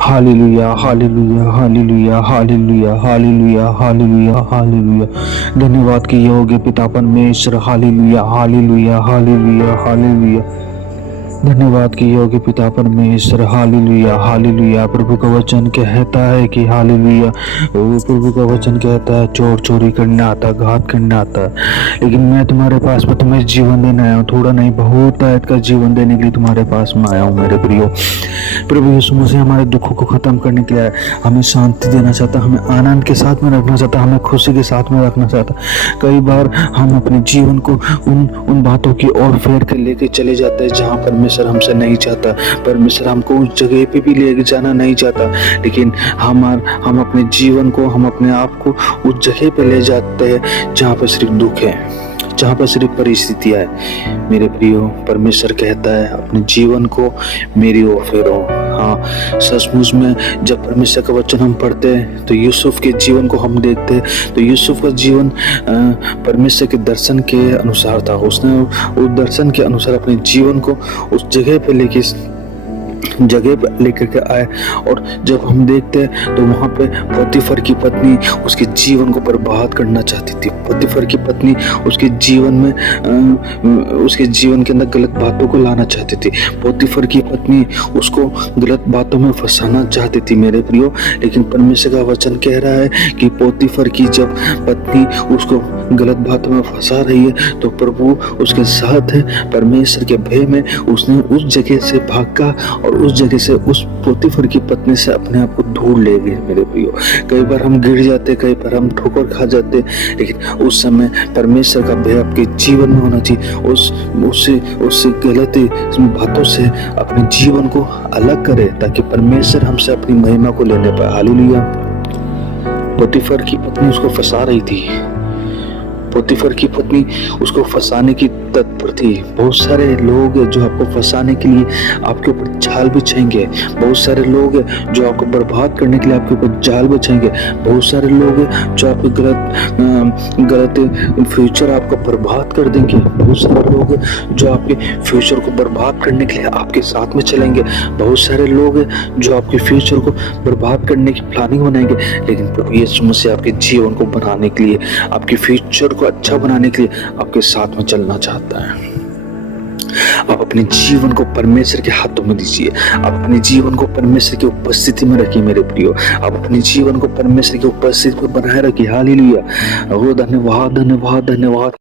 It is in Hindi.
Hallelujah, hallelujah, hallelujah, hallelujah, hallelujah, hallelujah, hallelujah. धन्यवाद के योग्य पिता परमेश्वर। Hallelujah, hallelujah, hallelujah, hallelujah. धन्यवाद के योग्य पिता परमेश्वर। Hallelujah, hallelujah. प्रभु का वचन कहता है कि हालेलुया, ओ प्रभु का वचन कहता है चोर चोरी करने आता, घात करने आता, लेकिन मैं तुम्हारे पास में तुम्हें जीवन देने आया हूँ। थोड़ा नहीं, बहुत आयत का जीवन देने के लिए तुम्हारे पास में आया हूँ मेरे प्रियो। प्रभु यीशु मसीह हमारे दुखों को खत्म करने के लिए आया, हमें शांति देना चाहता, हमें आनंद के साथ में रखना चाहता, हमें खुशी के साथ में रखना चाहता। कई बार हम अपने जीवन को उन बातों की ओर फेर कर लेके चले जाते हैं जहाँ परमेश्वर हमसे नहीं चाहता। परमेश्वर हमको उस जगह पे भी ले जाना नहीं चाहता, लेकिन हम अपने जीवन को, हम अपने आप को उस जगह पे ले जाते हैं जहाँ पर सिर्फ दुख है, जहाँ पर सिर्फ परिस्थितियाँ है। मेरे प्रियो, परमेश्वर कहता है अपने जीवन को मेरी ओर फेरो। हाँ, सचमुच में जब परमेश्वर का वचन हम पढ़ते हैं तो यूसुफ के जीवन को हम देखते हैं तो यूसुफ का जीवन परमेश्वर के दर्शन के अनुसार था। उसने उस दर्शन के अनुसार अपने जीवन को उस जगह पे लेकर के आए। और जब हम देखते हैं तो वहाँ पे पोतीफर की पत्नी उसके जीवन को बर्बाद करना चाहती थी। पोतीफर की पत्नी उसके जीवन में उसके जीवन के अंदर गलत बातों को लाना चाहती थी। पोतीफर की पत्नी उसको गलत बातों में फंसाना चाहती थी मेरे प्रियो। लेकिन परमेश्वर का वचन कह रहा है कि पोतीफर की जब पत्नी उसको गलत बातों में फंसा रही है तो प्रभु उसके साथ है। परमेश्वर के भय में उसने उस जगह से भागा और उस जगह से उस पोतीफर की पत्नी से अपने आप को दूर ले गए मेरे प्रियो। कई बार हम गिर जाते, कई बार हम ठोकर खा जाते, लेकिन उस समय परमेश्वर का भय आपके जीवन में होना चाहिए। उससे गलत बातों से अपने जीवन को अलग करे ताकि परमेश्वर हमसे अपनी महिमा को लेने पाए। हालेलुया। पोतीफर की पत्नी उसको फंसा रही थी। पोतीफर की पत्नी उसको फंसाने की तत्पर थी। बहुत सारे लोग हैं जो आपको फंसाने के लिए आपके ऊपर जाल बिछाएंगे। बहुत सारे लोग हैं जो आपको बर्बाद करने के लिए आपके ऊपर जाल बिछाएंगे। बहुत सारे लोग हैं जो आपके गलत फ्यूचर आपका बर्बाद कर देंगे। बहुत सारे लोग हैं जो आपके फ्यूचर को बर्बाद करने के लिए आपके साथ में चलेंगे। बहुत सारे लोग हैं जो आपके फ्यूचर को बर्बाद करने की प्लानिंग बनाएंगे। लेकिन प्रभु यीशु मसीह आपके जीवन को बनाने के लिए, आपके फ्यूचर को अच्छा बनाने के लिए आपके साथ में चलना चाहता है। आप अपने जीवन को परमेश्वर के हाथों में दीजिए। आप अपने जीवन को परमेश्वर की उपस्थिति में रखिए मेरे प्रियो। आप अपने जीवन को परमेश्वर की उपस्थिति में बनाए रखिए। हालेलुया। ओ धन्यवाद, धन्यवाद, धन्यवाद।